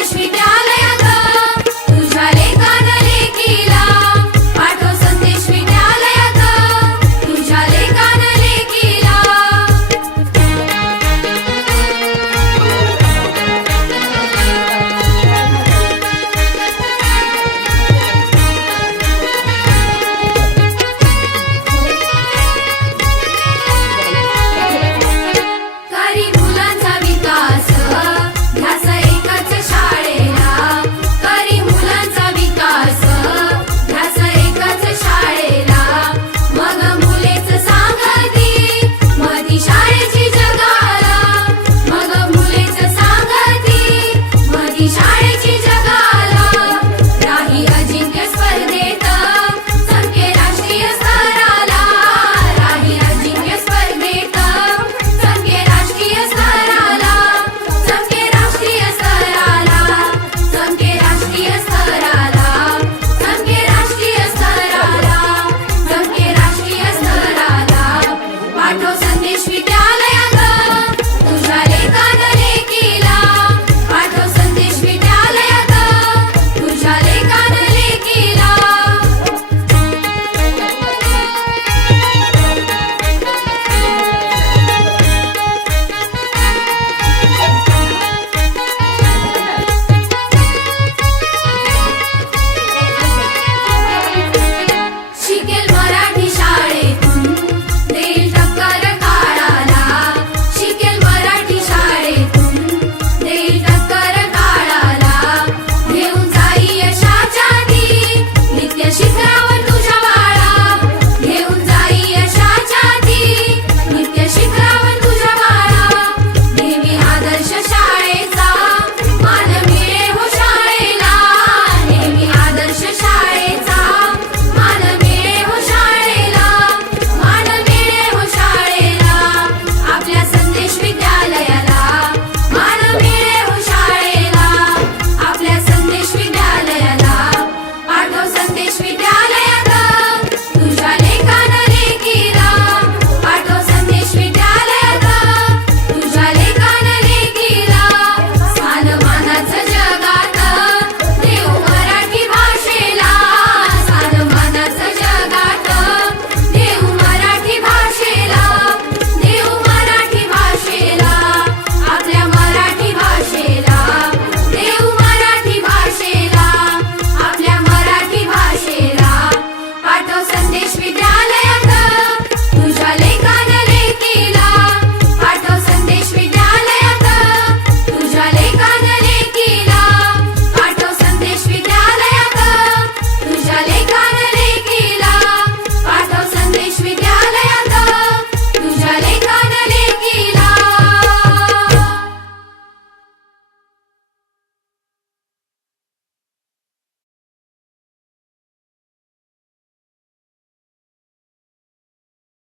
लक्ष्मी प्यार